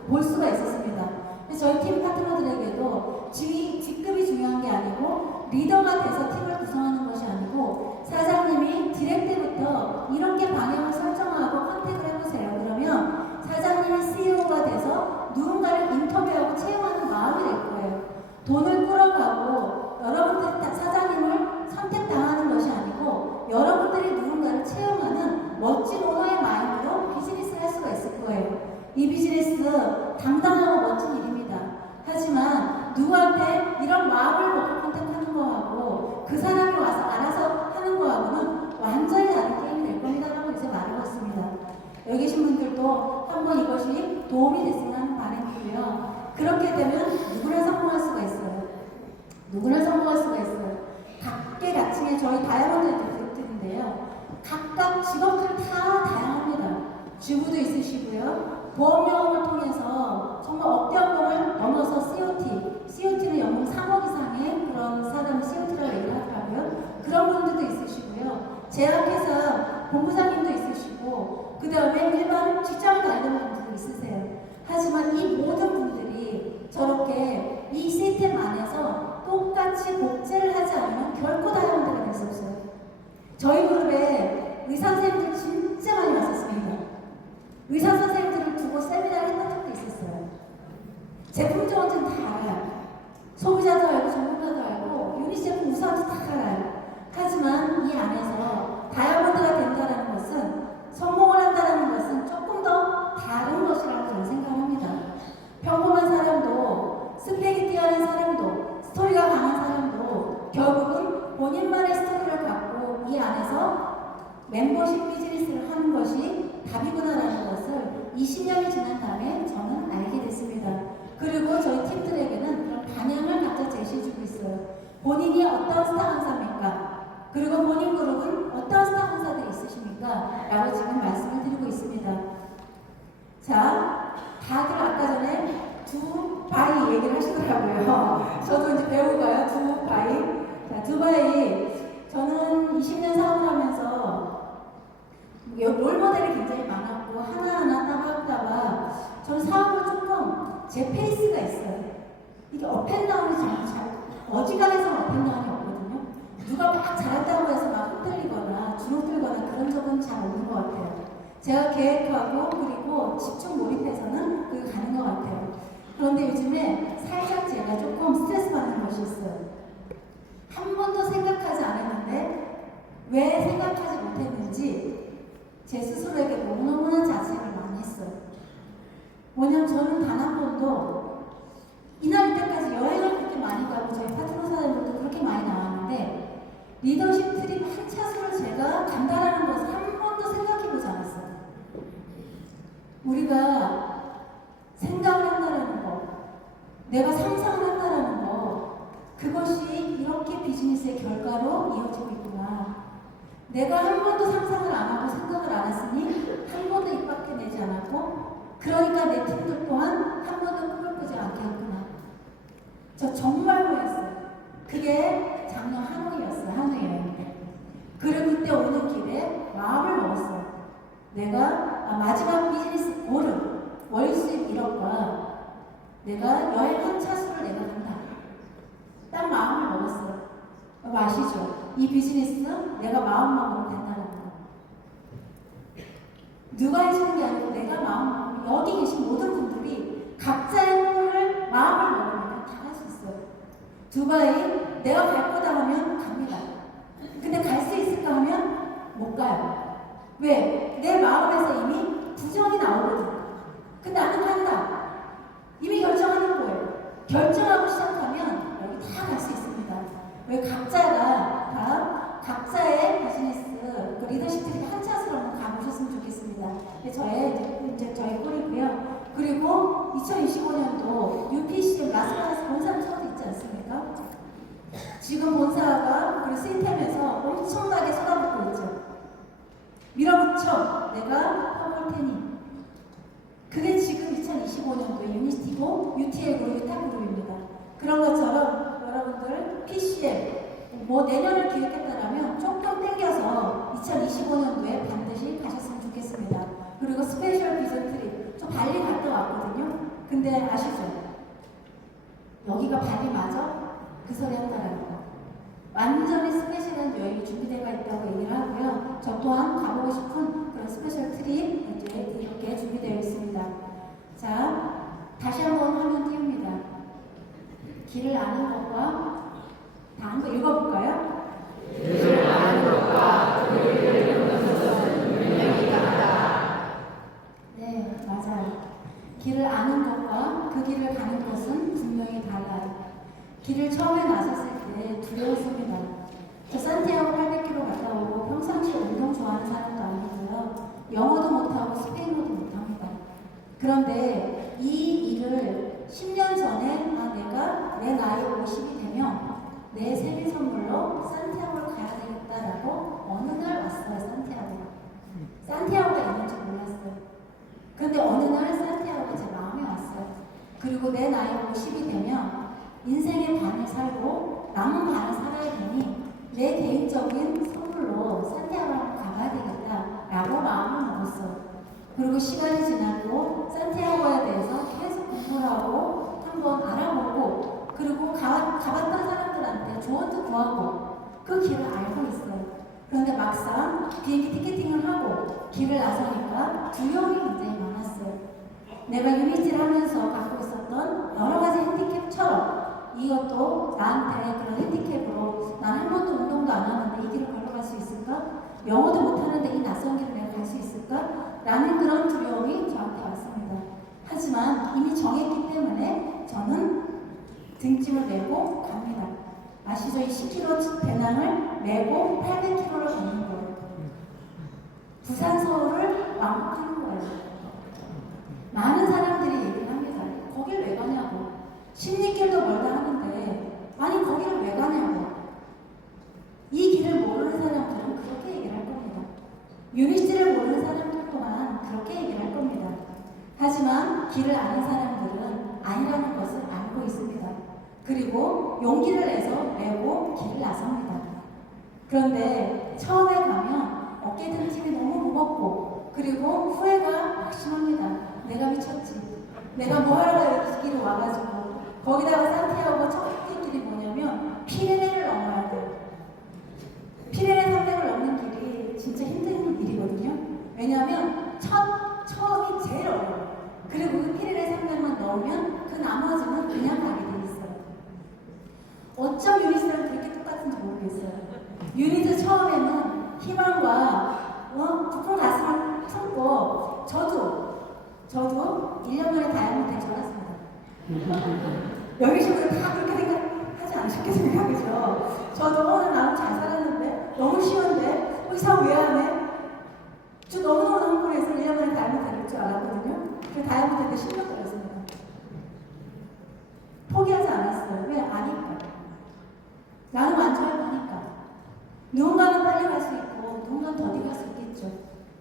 볼 수가 있었습니다. 저희 팀 파트너들에게도 직급이 중요한 게 아니고 리더가 돼서 팀을 구성하는 것이 아니고 사장님이 디렉 때부터 이렇게 방향을 설정하고 컨택을 해보세요. 그러면 사장님이 CEO가 돼서 누군가를 인터뷰하고 채용하는 마음이 될 거예요. 돈을 끌어가고 여러분들 사장님을 선택당하는 것이 아니고 여러분들이 누군가를 채용하는 멋진 오너의 마인드로 비즈니스를 할 수가 있을 거예요. 이 비즈니스 당당하고 멋진 일입니다. 하지만 누구한테 이런 마음을 먹고 컨택하는 거하고 그 사람이 와서 알아서 하는 거하고는 완전히 다른 게임이 될 겁니다 라고 이제 말하고 있습니다. 여기 계신 분들도 한번 이것이 도움이 됐으면 하는 바람이고요. 그렇게 되면 누구나 성공할 수가 있어요. 누구나 성공할 수가 있어요. 각계각층의 저희 다이아몬드 그룹들인데요. 각각 직업들 다 다양합니다. 주부도 있으시고요. 보험명을 통해서 정말 억대 연봉을 넘어서 COT는 연봉 3억 이상의 그런 사람을 COT라고 얘기를 하더라고요. 그런 분들도 있으시고요. 제약회사 본부장님도 있으시고 그 다음에 일반 직장을 다니는 분들도 있으세요. 하지만 이 모든 분들이 저렇게 이 시스템 안에서 똑같이 복제를 하지 않으면 결코 다이아몬드가 될 수 없어요. 저희 그룹에 의사 선생님들 진짜 많이 왔었습니다. 의사 선생님들을 두고 세미나를 했던 적도 있었어요. 제품 좋은지는 다 알아요. 소비자도 알고 전문가도 알고 유니 제품 우수한지 다 알아요. 하지만 이 안에서 다이아몬드가 된다는 것은 성공을 한다는 것은 조금 더 다른 것이라고 저는 생각합니다. 평범한 사람도 스펙이 뛰어난 사람도 스토리가 강한 사람도 결국은 본인만의 스토리를 갖고 이 안에서 멤버십 비즈니스를 하는 것이 답이구나라는 것을 20년이 지난 다음에 저는 알게 됐습니다. 그리고 저희 팀들에게는 그런 방향을 각자 제시해주고 있어요. 본인이 어떤 스타 강사입니까? 그리고 본인 그룹은 어떤 스타 강사들이 있으십니까? 라고 지금 말씀을 드리고 있습니다. 자, 다들 아까 전에 두바이 얘기를 하시더라고요. 저도 이제 배우고요. 두바이. 자, 두바이. 저는 20년 사업을 하면서 롤모델이 굉장히 많았고 하나하나 따박따박 저는 사업을 조금 제 페이스가 있어요. 이게 업앤다운이 잘 어지간해서는 업앤다운이 없거든요. 누가 막 잘한다고 해서 막 흔들리거나 주눅들거나 그런 적은 잘 없는 것 같아요. 제가 계획하고 그리고 집중 몰입해서는 그게 가는 것 같아요. 그런데 요즘에 살짝 제가 조금 스트레스 받는 것이 있어요. 한 번도 생각하지 않았는데 왜 생각하지 못했는지 제 스스로에게 너무너무나 자책을 많이 했어요. 뭐냐면 저는 단 한 번도 이날 이때까지 여행을 그렇게 많이 가고 저희 파트너 사람들도 그렇게 많이 나왔는데 리더십 트립 한 차수를 제가 간다라는 것을 한 번도 생각해보지 않았어요. 우리가 생각을 한다는 거, 내가 상상을 한다는 거, 그것이 이렇게 비즈니스의 결과로 이어지고 있구나. 내가 한 번도 상상을 안 하고 생각을 안 했으니 한 번도 입 밖에 내지 않았고 그러니까 내 팀들 또한 한 번도 꿈을 꾸지 않게 했구나. 저 정말 후회했어요. 그게 작년 하노이였어요. 하노이 여행 때. 그리고 그때 오는 길에 마음을 먹었어요. 내가 마지막 비즈니스 골은 월 수입 1억과 내가 여행 한 차수를 내가 간다. 딱 마음을 먹었어요. 여러분 아시죠? 이 비즈니스 내가 마음 먹으면 된다는 거. 누가 해주는 게 아니고 내가 마음 먹으면 여기 계신 모든 분들이 각자의 꿈을 마음을 먹으면 다 갈 수 있어요. 두바이 내가 갈 거다 하면 갑니다. 근데 갈 수 있을까 하면 못 가요. 왜? 내 마음에서 이미 부정이 나오거든. 근데 나는 간다. 이미 결정하는 거예요. 결정하고 시작하면 여기 다 갈 수 있습니다. 왜? 각자가 다 각자의 비즈니스 그 리더십 트립 한 차수로 한번 가보셨으면 좋겠습니다. 이제 저의 꿀이고요. 그리고 2025년도 UPCM 라스베가스 본사를 처음 있지 않습니까? 지금 본사가 그리고 시스템에서 엄청나게 쏟아붓고 있죠. 밀어붙여 내가 해볼 테니. 그게 지금 2025년도의 유니티고 UTL 그룹, 유타 그룹입니다. 그런 것처럼 여러분들 PCM 뭐 내년을 기획했다라면 조금 땡겨서 2025년도에 반드시 가셨으면 좋겠습니다. 그리고 스페셜 비전 트립 저 발리 갔다 왔거든요. 근데 아시죠? 여기가 발리 맞아? 그 소리 한다라는 거. 완전히 스페셜한 여행이 준비되어 있다고 얘기를 하고요. 저 또한 가보고 싶은 그런 스페셜 트립 이제 이렇게 준비되어 있습니다. 자, 다시 한번 화면 띄웁니다. 길을 아는 것과 다 한번 읽어볼까요? 길을 아는 것과 그 길을 걷는 것은 분명히 다르다. 네, 맞아요. 길을 아는 것과 그 길을 가는 것은 분명히 달라요. 길을 처음에 나섰을 때 두려웠습니다. 저 산티아고 800km 갔다 오고 평상시에 운동 좋아하는 사람도 아니고요. 영어도 못하고 스페인어도 못합니다. 그런데 이 일을 10년 전에 내가 내 나이 50이 되면 내 생일 선물로 산티아고를 가야 되겠다라고 어느 날 왔어요. 산티아고가 있는지 몰랐어요. 근데 어느 날 산티아고가 제 마음에 왔어요. 그리고 내 나이 50이 되면 인생의 반을 살고 남은 반을 살아야 되니 내 개인적인 선물로 산티아고를 가봐야 되겠다라고 마음을 먹었어요. 그리고 시간이 지나고 산티아고에 대해서 계속 공부를 하고 한번 알아보고 그리고 가봤던 사람들한테 조언도 구하고 그 길을 알고 있어요. 그런데 막상 비행기 티켓팅을 하고 길을 나서니까 두려움이 굉장히 많았어요. 내가 유니티를 하면서 갖고 있었던 여러 가지 핸디캡처럼 이것도 나한테 그런 핸디캡으로 난 한 번도 운동도 안 하는데 이 길을 걸어갈 수 있을까? 영어도 못하는데 이 낯선 길을 내가 갈 수 있을까? 라는 그런 두려움이 저한테 왔습니다. 하지만 이미 정했기 때문에 저는 등짐을 메고 갑니다. 아시죠? 이 10km 배낭을 메고 800km를 걷는 거예요. 부산 서울을 왕복하는 거예요. 많은 사람들이 얘기를 합니다. 거길 왜 가냐고. 16길도 멀다 하는데 아니 거기를 왜 가냐고. 이 길을 모르는 사람들은 그렇게 얘기를 할 겁니다. 유니티를 모르는 사람들 또한 그렇게 얘기를 할 겁니다. 하지만 길을 아는 사람들은 아니라는 것을 알고 있습니다. 그리고 용기를 내고 길을 나섭니다. 그런데 처음에 가면 어깨 등짐이 너무 무겁고 그리고 후회가 막심합니다. 내가 미쳤지. 내가 뭐하러 여기를 와가지고 거기다가 산티아고가 첫 길이 뭐냐면 피레네를 넘어야 돼요. 피레네 산맥을 넘는 길이 진짜 힘든 일이거든요. 왜냐하면 처음이 제일 어려워요. 그리고 그 피레네 산맥만 넘으면 그 나머지는 그냥 가게 돼 있어요. 어쩜 유니스랑 그렇게 똑같은지 모르겠어요. 유니스 처음에는 희망과 부푼 가슴을 품고 저도 1년 만에 다이아몬드 될 줄 알았습니다. 여기 친구들 다 그렇게 생각하지 않으셨겠습니까? 그죠? 저도 나는 잘 살았는데 너무 쉬운데 이사 왜 안 해? 저 너무너무 흥분해서 1년 만에 다이아몬드 될 줄 알았거든요. 그 다이아몬드 때 10년 걸렸습니다. 포기하지 않았어요. 왜? 아니까. 나는 완주할 거니까. 누군가는 빨리 갈 수 있고 누군가는 더디 갈 수 있겠죠.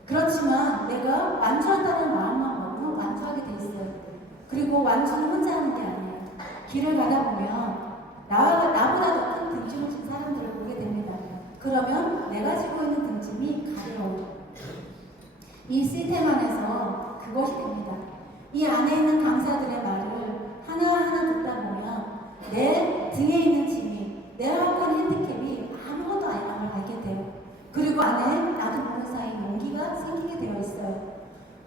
그렇지만 내가 완주한다는 마음만 먹으면 완주하게 돼 있어요. 그리고 완주는 혼자 하는 게 아니에요. 길을 가다 보면 나보다 더 큰 등짐을 진 사람들을 보게 됩니다. 그러면 내가 지고 있는 등짐 이 시스템 안에서 그것이 됩니다. 이 안에 있는 강사들의 말을 하나하나 듣다 보면 내 등에 있는 짐이, 내가 갖고 있는 핸디캡이 아무것도 아니라는 걸 알게 돼요. 그리고 안에 나도 모르는 사이 용기가 생기게 되어 있어요.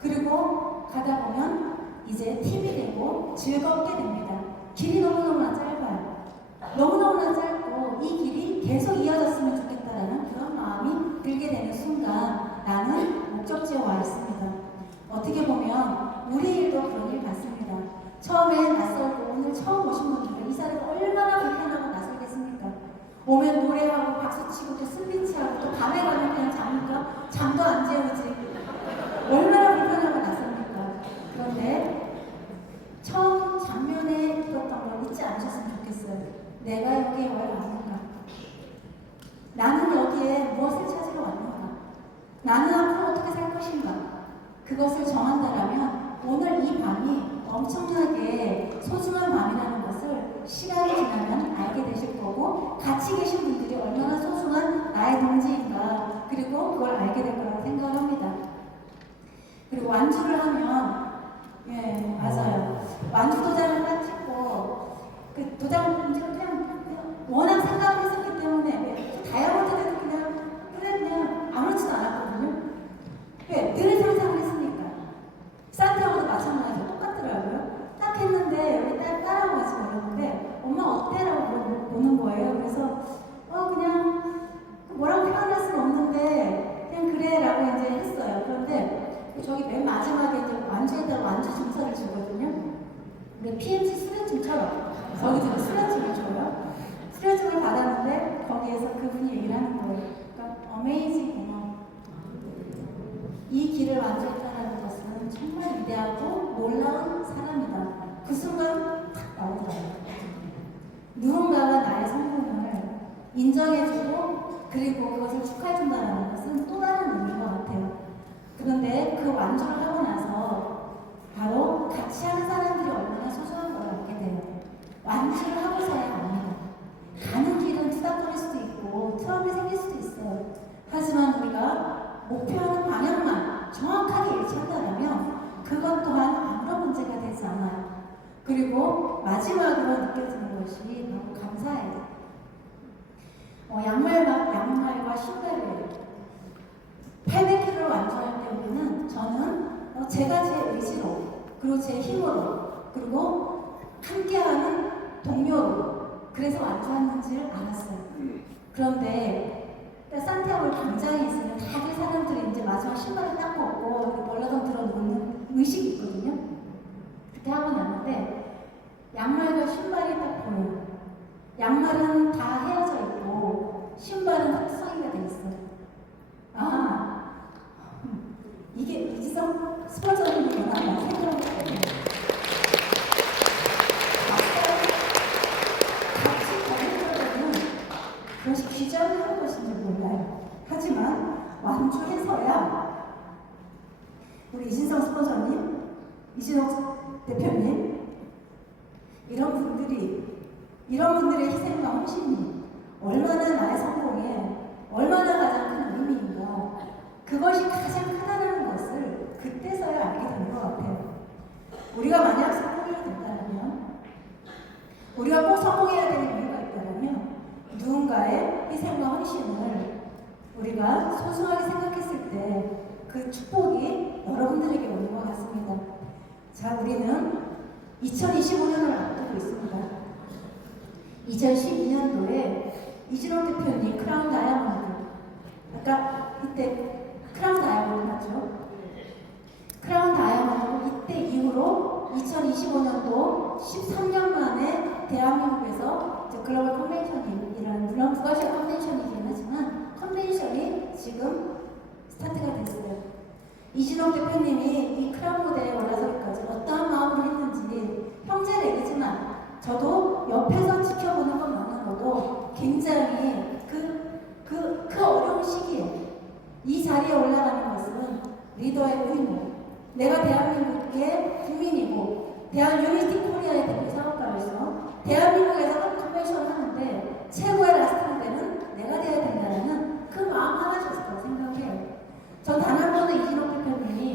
그리고 가다 보면 이제 팀이 되고 즐겁게 됩니다. 길이 너무너무나 짧아요. 너무너무나 짧고 이 길이 계속 이어졌으면 좋겠다라는 그런 마음이 들게 되는 순간 나는 목적지에 와 있습니다. 어떻게 보면 우리 일도 그런 일 같습니다. 처음에 낯설고 오늘 처음 오신 분들은 이 자리가 얼마나 불편하고 낯설겠습니까? 오면 노래하고 박수치고 또 스피치하고 또 밤에 가면 그냥 자니까 잠도 안 재우지. 얼마나 불편하고 낯섭니까? 그런데 처음 장면에 있었던 걸 잊지 않으셨으면 좋겠어요. 내가 여기에 왜 왔는가? 나는 여기에 무엇을 찾으러 왔는가? 나는 앞으로 어떻게 살 것인가? 그것을 정한다라면 오늘 이 밤이 엄청나게 소중한 밤이라는 것을 시간이 지나면 알게 되실 거고, 같이 계신 분들이 얼마나 소중한 나의 동지인가, 그리고 그걸 알게 될 거라고 생각합니다. 그리고 완주를 하면, 예, 맞아요. 완주 도장을 딱 찍고, 그 도장 그냥 워낙 생각을 했었기 때문에 다이아몬드에도 그냥 아무렇지도 않았거든요. 왜? 늘 상상을 했으니까. 산티아고도 마찬가지로 똑같더라고요. 딱 했는데 여기 따라오고 같이 그러는데 엄마 어때? 라고 보는 거예요. 그래서 그냥 뭐라고 표현할 수는 없는데 그냥 그래 라고 이제 했어요. 그런데 저기 맨 마지막에 이제 완주에다가 완주 증서를 주거든요. 근데 PMC 수료증처럼 거기서 수료증을 줘요. 수료증을 받았는데 거기에서 그분이 얘기를 하는 거예요. 그러니까 어메이징, 이 길을 완주했다는 것은 정말 위대하고 놀라운 사람이다. 그 순간 탁 나오더라고요. 누군가가 나의 성공을 인정해주고 그리고 그것을 축하해준다는 것은 또 다른 의미인 것 같아요. 그런데 그 완주를 하고 나서 바로 같이 하는 사람들이 얼마나 소중한 걸 알게 돼요. 완주를 하고서야 압니다. 가는 길은 투닥거릴 수도 있고 트러블이 생길 수도 있어요. 하지만 우리가 목표하는 방향만 정확하게 일치한다면 그것 또한 아무런 문제가 되지 않아요. 그리고 마지막으로 느껴지는 것이 바로 감사예요. 양말과 신발이에요. 800km를 완주할 때 우리는 저는 제가 제 의지로 그리고 제 힘으로 그리고 함께하는 동료로 그래서 완주하는지를 알았어요. 그런데 산티아고 광장에 있으면 다들 사람들이 이제 마지막 신발을 딱 벗고 벌러덩 들어놓는 의식이 있거든요. 그렇게 하고 나는데 양말과 신발이 딱 보여요. 양말은 다 헤어져 있고 신발은 흑성이가 돼 있어요. 이게 이지성 스포츠원이구나 생각을 했거든요. 그것이 귀전을 한 것인지 몰라요. 하지만 완주해서야 우리 이진성 스포츠님, 이진옥 대표님 이런 분들의 희생과 헌신이 얼마나 나의 성공에 얼마나 가장 큰 의미인가, 그것이 가장 크다는 것을 그때서야 알게 되는 것 같아요. 우리가 만약 성공해야 된다면, 우리가 꼭 성공해야 되는 이유가 있다면 누군가의 희생과 헌신을 우리가 소중하게 생각했을 때 그 축복이 여러분들에게 오는 것 같습니다. 자, 우리는 2025년을 앞두고 있습니다. 2012년도에 이진옥 대표님 크라운 다이아몬드, 아까 이때 크라운 다이아몬드 맞죠? 크라운 다이아몬드 이때 이후로 2025년도 13년 만에 대한민국에서 글로벌 컨벤션이라는, 물론 국가시장 컨벤션이긴 하지만 컨벤션이 지금 스타트가 됐어요. 이진옥 대표님이 이 크라운 무대에 올라서기까지 어떠한 마음으로 했는지 형제내기지만 저도 옆에서 지켜보는 것만으로도 굉장히 그 어려운 시기에 이 자리에 올라가는 것은 리더의 의무, 내가 대한민국의 국민이고 대한 유니티 코리아의 대표 사업가로서 대한민국에서 컨벤션을 하는데 최고의 라스트 무대는 내가 돼야 된다는 그 마음 하나셨을 거라고 생각해요. 전 단 한 번도 이진옥 대표님이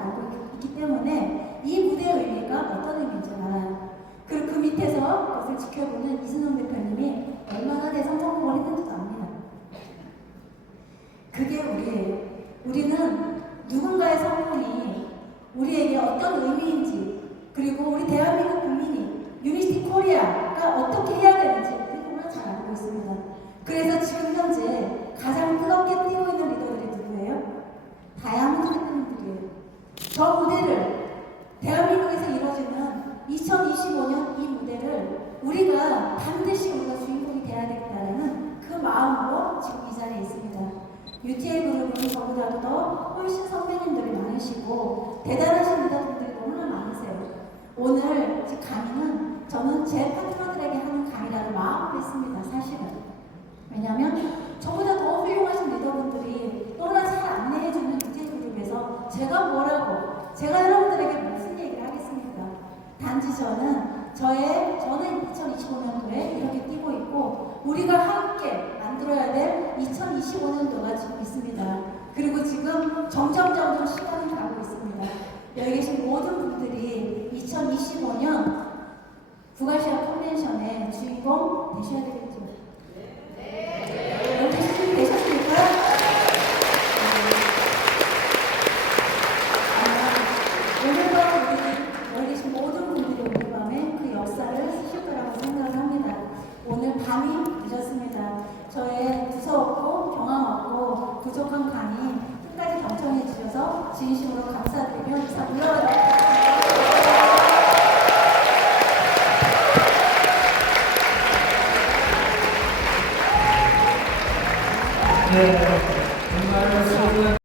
알고 있기 때문에 이 무대의 의미가 어떤 의미인지 알아요. 그리고 그 밑에서 그것을 지켜보는 이순영 대표님이 얼마나 대선 성공을 했는지도 압니다. 그게 우리예요. 우리는 누군가의 성공이 우리에게 어떤 의미인지, 그리고 우리 대한민국 국민이 유니티 코리아가 어떻게 해야 되는지 정말 잘 알고 있습니다. 그래서 지금 현재 가장 뜨겁게 뛰고 있는 리더들이 누구예요? 다양한 대표님들이에요. 저 무대를, 대한민국에서 이루어지는 2025년 이 무대를 우리가 반드시 우리가 주인공이 돼야 되겠다는 그 마음으로 지금 이 자리에 있습니다. UTA 그룹은 저보다도 더 훨씬 선배님들이 많으시고 대단하신 리더분들이 너무나 많으세요. 오늘 즉 강의는 저는 제 파트너들에게 하는 강의라는 마음으로 했습니다. 사실은. 왜냐하면 저보다 더 훌륭하신 리더분들이 너무나 잘 안내해주는 UTA 그룹에서 제가 뭐라고, 제가 여러분들에게 무슨 얘기를 하겠습니까? 단지 저는 2025년도에 이렇게 뛰고 있고 우리가 함께 만들어야 될 2025년도가 지금 있습니다. 그리고 지금 점점 시간이 가고 있습니다. 여기 계신 모든 분들이 2025년 북아시아 컨벤션의 주인공 되셔야 되겠죠? 여러분 되셨습니까? 오늘 밤 여기 계신 모든 분들이 오늘 밤에 그 역사를 쓰실 거라고 생각을 합니다. 오늘 밤이 늦었습니다. 저의 두서없고 경황 없고 부족한 강의 끝까지 경청해 주셔서 진심으로 감사드리며 이상 물러가도록 네, 정말 수고한